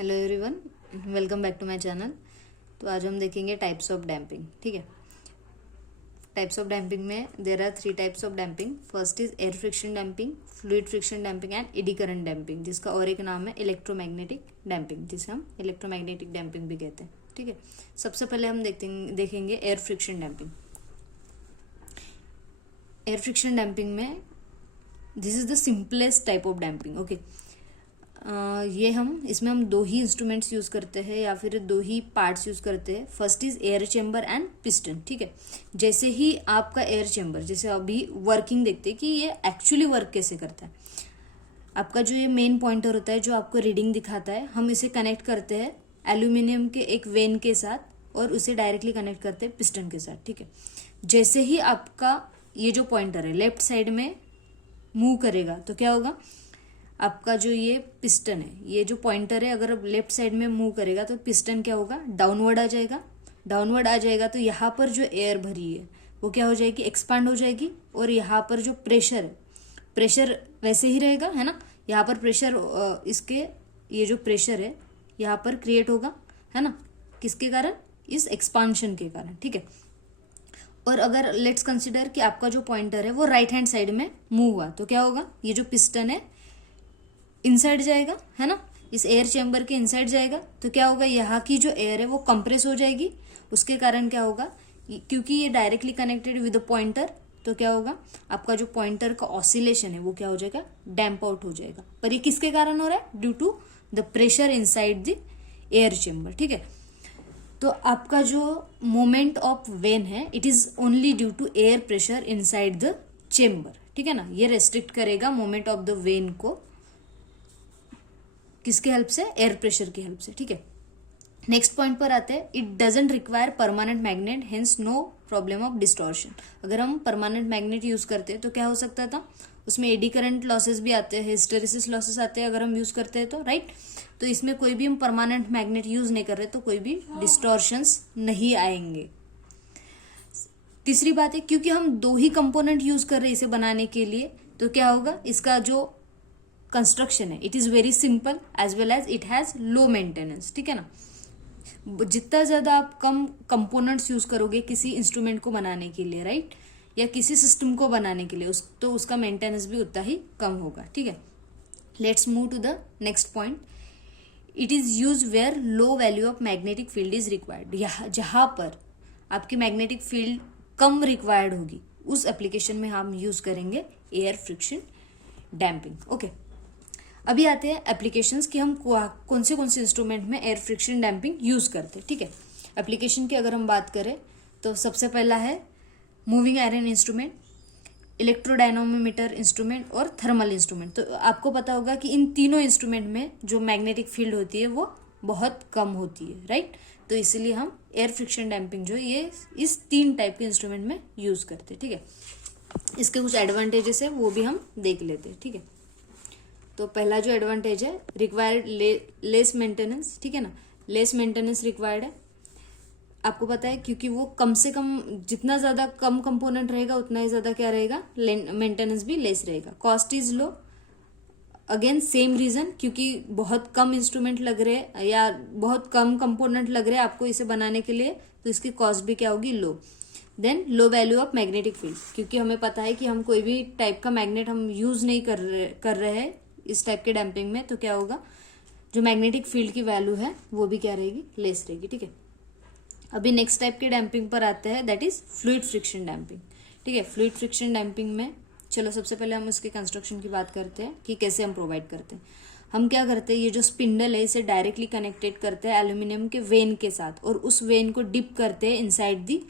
Hello everyone, welcome back to my channel. तो आज हम देखेंगे टाइप्स ऑफ डैम्पिंग। ठीक है, टाइप्स ऑफ डैम्पिंग में there are 3 types of damping. First is air friction damping, fluid friction damping and eddy current damping, जिसका और एक नाम है इलेक्ट्रोमैग्नेटिक डैम्पिंग, जिसे हम इलेक्ट्रोमैग्नेटिक डैम्पिंग भी कहते हैं। ठीक है, सबसे पहले हम देखेंगे air friction damping. Air friction damping में this is the simplest type of damping. Okay, इसमें हम 2 ही इंस्ट्रूमेंट्स यूज करते हैं या फिर 2 ही पार्ट्स यूज करते हैं। First is air chamber and piston. ठीक है, जैसे ही आपका एयर चेम्बर, जैसे अभी वर्किंग देखते हैं कि ये एक्चुअली वर्क कैसे करता है। आपका जो ये मेन पॉइंटर होता है जो आपको रीडिंग दिखाता है, हम इसे कनेक्ट करते हैं एल्यूमिनियम के एक वेन के साथ और उसे डायरेक्टली कनेक्ट करते हैं पिस्टन के साथ। ठीक है, जैसे ही आपका ये जो पॉइंटर है लेफ्ट साइड में मूव करेगा तो क्या होगा, आपका जो ये पिस्टन है, ये जो पॉइंटर है, अगर लेफ्ट साइड में मूव करेगा तो पिस्टन क्या होगा, डाउनवर्ड आ जाएगा। डाउनवर्ड आ जाएगा तो यहाँ पर जो एयर भरी है वो क्या हो जाएगी, एक्सपांड हो जाएगी। और यहाँ पर जो प्रेशर है, प्रेशर वैसे ही रहेगा, है ना। यहाँ पर प्रेशर इसके ये जो प्रेशर है यहाँ पर क्रिएट होगा, है ना, किसके कारण, इस एक्सपांशन के कारण। ठीक है, और अगर लेट्स कंसिडर कि आपका जो पॉइंटर है वो राइट हैंड साइड में मूव हुआ तो क्या होगा, ये जो पिस्टन है इनसाइड जाएगा, है ना, इस एयर चैम्बर के इनसाइड जाएगा। तो क्या होगा, यहाँ की जो एयर है वो कंप्रेस हो जाएगी। उसके कारण क्या होगा, क्योंकि ये directly connected with the pointer, तो क्या होगा, आपका जो पॉइंटर का ऑसिलेशन है वो क्या हो जाएगा, डैम्प आउट हो जाएगा। पर ये किसके कारण हो रहा है, due to the pressure inside the air chamber. ठीक है, तो आपका जो मोमेंट ऑफ वेन है it is only due to air pressure inside the chamber. ठीक है ना, ये रेस्ट्रिक्ट करेगा मोमेंट ऑफ द वेन को, किसके हेल्प से, एयर प्रेशर की हेल्प से। ठीक है, नेक्स्ट पॉइंट पर आते हैं, it doesn't require permanent magnet, hence no problem of distortion. अगर हम परमानेंट मैग्नेट यूज करते हैं तो क्या हो सकता था, उसमें एडी करंट लॉसेस भी आते हैं, हिस्टेरिसिस लॉसेस आते हैं अगर हम यूज करते हैं तो, राइट। तो इसमें कोई भी हम परमानेंट मैग्नेट यूज नहीं कर रहे तो कोई भी डिस्टॉर्शंस नहीं आएंगे। तीसरी बात है, क्योंकि हम 2 ही कंपोनेंट यूज कर रहे हैं इसे बनाने के लिए, तो क्या होगा, इसका जो कंस्ट्रक्शन है it is very simple as well as it has low maintenance. ठीक है ना, जितना ज्यादा आप कम कंपोनेंट्स यूज करोगे किसी इंस्ट्रूमेंट को बनाने के लिए, राइट, या किसी सिस्टम को बनाने के लिए, तो उसका मेंटेनेंस भी उतना ही कम होगा। ठीक है, let's move to the next point. It is use where low value of magnetic field is required. जहां पर आपकी मैग्नेटिक फील्ड कम रिक्वायर्ड होगी उस एप्लीकेशन में हम यूज करेंगे एयर फ्रिक्शन डैम्पिंग। ओके, अभी आते हैं एप्लीकेशंस कि हम कौन से इंस्ट्रूमेंट में एयर फ्रिक्शन डैम्पिंग यूज करते हैं। ठीक है, एप्लीकेशन की अगर हम बात करें तो सबसे पहला है मूविंग आयरन इंस्ट्रूमेंट, इलेक्ट्रोडायनोमीटर इंस्ट्रूमेंट और थर्मल इंस्ट्रूमेंट। तो आपको पता होगा कि इन तीनों इंस्ट्रूमेंट में जो मैग्नेटिक फील्ड होती है वो बहुत कम होती है, राइट। तो इसीलिए हम एयर फ्रिक्शन डैम्पिंग जो है ये इस 3 टाइप के इंस्ट्रूमेंट में यूज करते हैं। ठीक है, इसके कुछ एडवांटेजेस है वो भी हम देख लेते हैं। ठीक है, तो पहला जो एडवांटेज है, रिक्वायर्ड लेस मेंटेनेंस। ठीक है ना, लेस मेंटेनेंस रिक्वायर्ड है, आपको पता है, क्योंकि वो कम से कम, जितना ज्यादा कम कंपोनेंट रहेगा उतना ही ज्यादा क्या रहेगा, मेंटेनेंस भी लेस रहेगा। Cost is low, again same reason, क्योंकि बहुत कम इंस्ट्रूमेंट लग रहे हैं या बहुत कम कंपोनेंट लग रहे हैं आपको इसे बनाने के लिए, तो इसकी कॉस्ट भी क्या होगी, low. Then low value of magnetic field, क्योंकि हमें पता है कि हम कोई भी टाइप का मैग्नेट हम यूज नहीं कर रहे हैं इस टाइप के डैम्पिंग में, तो क्या होगा, जो मैग्नेटिक फील्ड की वैल्यू है वो भी क्या रहेगी, लेस रहेगी। ठीक है, अभी नेक्स्ट टाइप के डैम्पिंग पर आते हैं, that is fluid friction damping. ठीक है, फ्लूइड फ्रिक्शन डैम्पिंग में चलो सबसे पहले हम उसके कंस्ट्रक्शन की बात करते हैं कि कैसे हम प्रोवाइड करते हैं। हम क्या करते हैं, ये जो स्पिंडल है इसे डायरेक्टली कनेक्टेड करते हैं एल्यूमिनियम के वेन के साथ और उस वेन को डिप करते हैं इनसाइड दी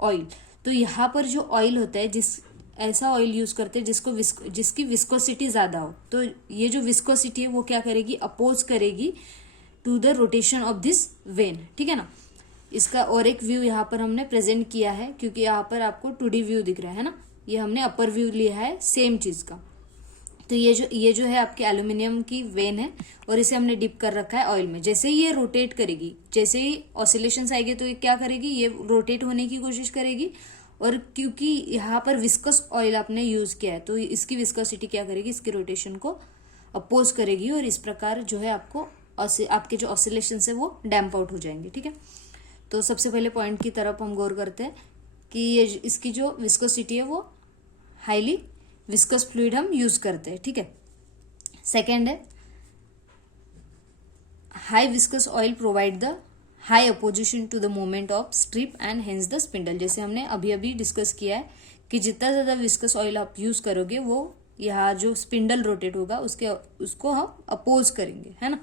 ऑयल। तो यहाँ पर जो ऑयल होता है, ऐसा ऑयल यूज करते हैं जिसकी विस्कोसिटी ज्यादा हो, तो ये जो विस्कोसिटी है वो क्या करेगी, अपोज करेगी to the rotation of this vane. ठीक है ना, इसका और एक व्यू यहाँ पर हमने प्रेजेंट किया है, क्योंकि यहाँ पर आपको 2D व्यू दिख रहा है ना, ये हमने अपर व्यू लिया है सेम चीज का। तो ये जो है आपके एल्यूमिनियम की वेन है और इसे हमने डिप कर रखा है ऑयल में। जैसे ही ये रोटेट करेगी, जैसे ही ऑसिलेशंस आएंगे तो ये क्या करेगी, ये रोटेट होने की कोशिश करेगी, और क्योंकि यहाँ पर विस्कस ऑयल आपने यूज किया है तो इसकी विस्कोसिटी क्या करेगी, इसकी रोटेशन को अपोज करेगी और इस प्रकार जो है आपको आपके जो ऑसिलेशन है वो डैम्प आउट हो जाएंगे, ठीक है। तो सबसे पहले पॉइंट की तरफ हम गौर करते हैं कि ये इसकी जो विस्कोसिटी है वो हाईली विस्कस फ्लूइड हम यूज करते हैं, ठीक है। सेकेंड है high viscous oil provide the high opposition to the movement of strip and hence the spindle. जैसे हमने अभी अभी डिस्कस किया है कि जितना ज्यादा विस्कस ऑयल आप यूज करोगे वो यहाँ जो स्पिंडल रोटेट होगा उसको हम अपोज करेंगे, है ना,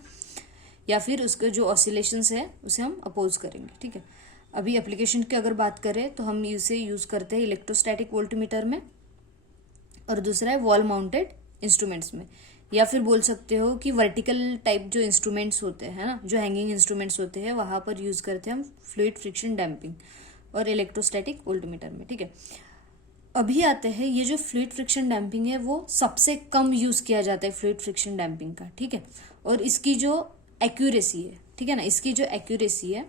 या फिर उसके जो ऑसिलेशंस है उसे हम अपोज करेंगे, ठीक है। अभी एप्लीकेशन की अगर बात करें तो हम इसे यूज करते हैं इलेक्ट्रोस्टैटिक वोल्टमीटर में, और दूसरा है वॉल माउंटेड इंस्ट्रूमेंट्स में, या फिर बोल सकते हो कि वर्टिकल टाइप जो इंस्ट्रूमेंट्स होते हैं ना, जो हैंगिंग इंस्ट्रूमेंट्स होते हैं वहां पर यूज करते हैं हम फ्लूइड फ्रिक्शन डैम्पिंग और इलेक्ट्रोस्टैटिक वोल्टमीटर में, ठीक है। अभी आते हैं ये जो फ्लूइड फ्रिक्शन डैम्पिंग है वो सबसे कम यूज किया जाता है फ्लूइड फ्रिक्शन डैम्पिंग का, ठीक है। और इसकी जो एक्यूरेसी है, ठीक है ना, इसकी जो एक्यूरेसी है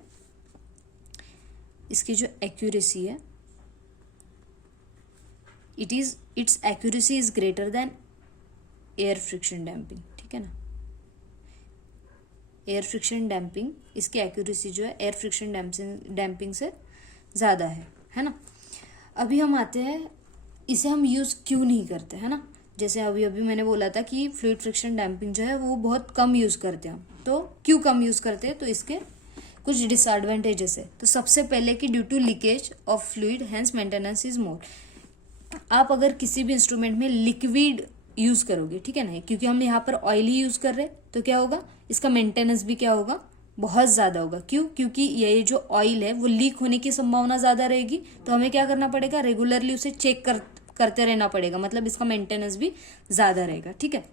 it's accuracy is greater than air friction damping, ठीक है ना। एयर फ्रिक्शन डैम्पिंग इसकी एक्यूरेसी जो है एयर फ्रिक्शन डैम्पिंग से ज्यादा है ना। अभी हम आते हैं इसे हम यूज क्यों नहीं करते, है ना। जैसे अभी अभी मैंने बोला था कि फ्लूइड फ्रिक्शन डैम्पिंग जो है वो बहुत कम यूज करते हैं हम, तो क्यों कम यूज करते हैं, तो इसके कुछ डिसएडवांटेजेस है। तो सबसे पहले कि due to leakage of fluid hence maintenance is more. आप अगर किसी भी इंस्ट्रूमेंट में लिक्विड यूज करोगे, ठीक है ना, क्योंकि हम यहाँ पर ऑयल ही यूज कर रहे हैं, तो क्या होगा, इसका मेंटेनेंस भी क्या होगा, बहुत ज्यादा होगा। क्यों, क्योंकि ये जो ऑयल है वो लीक होने की संभावना ज्यादा रहेगी, तो हमें क्या करना पड़ेगा, रेगुलरली उसे चेक करते रहना पड़ेगा, मतलब इसका मेंटेनेंस भी ज्यादा रहेगा, ठीक है।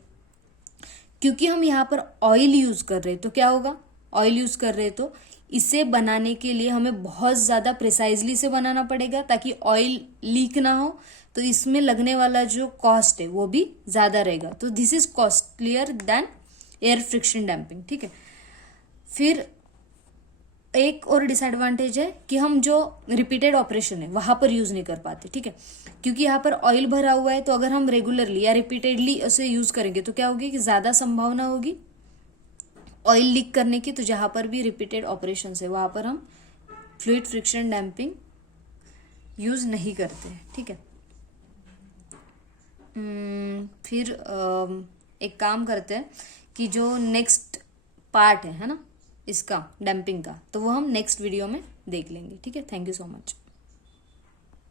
क्योंकि हम यहाँ पर ऑयल यूज कर रहे हैं तो क्या होगा, ऑयल यूज कर रहे हैं तो इसे बनाने के लिए हमें बहुत ज्यादा प्रिसाइजली से बनाना पड़ेगा ताकि ऑयल लीक ना हो, तो इसमें लगने वाला जो कॉस्ट है वो भी ज्यादा रहेगा। तो this is costlier then air friction damping, ठीक है। फिर एक और डिसएडवांटेज है कि हम जो रिपीटेड ऑपरेशन है वहां पर यूज नहीं कर पाते, ठीक है, क्योंकि यहाँ पर ऑयल भरा हुआ है, तो अगर हम रेगुलरली या रिपीटेडली उसे यूज करेंगे तो क्या होगी कि ज्यादा संभावना होगी ऑयल लीक करने की। तो जहां पर भी रिपीटेड ऑपरेशन है वहां पर हम फ्लूइड फ्रिक्शन डैम्पिंग यूज नहीं करते हैं, ठीक है। फिर एक काम करते हैं कि जो नेक्स्ट पार्ट है ना इसका डैम्पिंग का, तो वो हम नेक्स्ट वीडियो में देख लेंगे, ठीक है। Thank you so much.